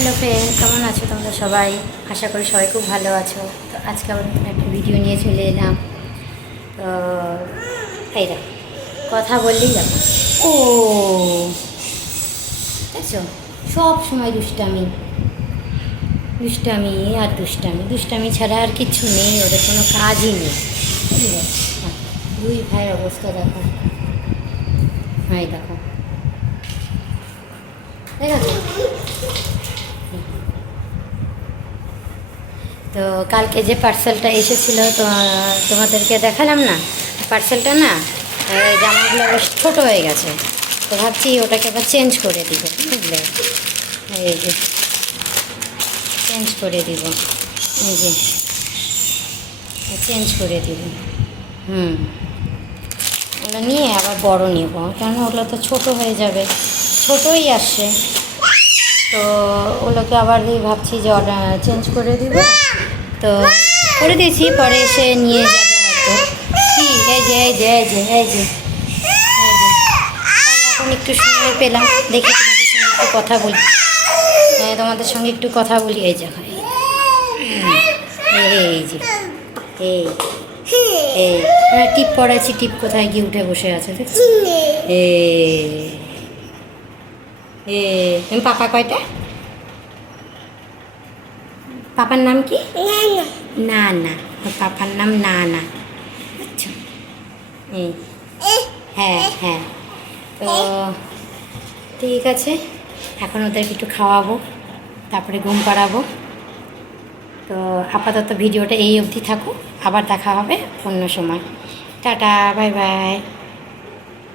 Hello friend, কেমন আছো তোমরা সবাই? আশা করি সবাই খুব ভালো আছো। তো আজকে আবার একটা ভিডিও নিয়ে চলে এলাম। তো এই দেখো, কথা বললেই দেখো, ও দেখছো, সব সময় দুষ্টামি দুষ্টামি আর দুষ্টামি, দুষ্টামি ছাড়া আর কিচ্ছু নেই, ওদের কোনো কাজই নেই, বুঝলে? দুই ভাইয়ের অবস্থা দেখো, হ্যাঁ দেখো, দেখো। তো কালকে যে পার্সেলটা এসেছিলো তো তোমাদেরকে দেখালাম না, পার্সেলটা না, জামাগুলো বেশ ছোটো হয়ে গেছে। তো ভাবছি ওটাকে আবার চেঞ্জ করে দিব, বুঝলে? এই যে চেঞ্জ করে দিব, এই যে চেঞ্জ করে দিব। ওগুলো নিয়ে আবার বড় নেব, কেননা ওগুলো তো ছোটো হয়ে যাবে, ছোটোই আসছে। তো ওগুলোকে আবার ভাবছি যে অর্ডার চেঞ্জ করে দিব। তো করে দিয়েছি, পরে এসে নিয়ে যাবে হয়তো। কি এই যে এই যে এই যে এই যে এই যে এখন একটু সময় পেলাম, দেখি তোমাদের সঙ্গে একটু কথা বলি। তোমাদের সঙ্গে একটু কথা বলি। এই যে এই যে এই এই টিপ পড়াচ্ছি, টিপ কোথায় গিয়ে উঠে বসে আছে দেখছি। তুমি পাপা কয়টা? পাপার নাম কি? না না, পাপার নাম না না। আচ্ছা, হ্যাঁ হ্যাঁ। তো ঠিক আছে, এখন ওদেরকে একটু খাওয়াবো, তারপরে ঘুম পাড়াবো। তো আপাতত ভিডিওটা এই অবধি থাকুক, আবার দেখা হবে অন্য সময়। Tata, bye bye.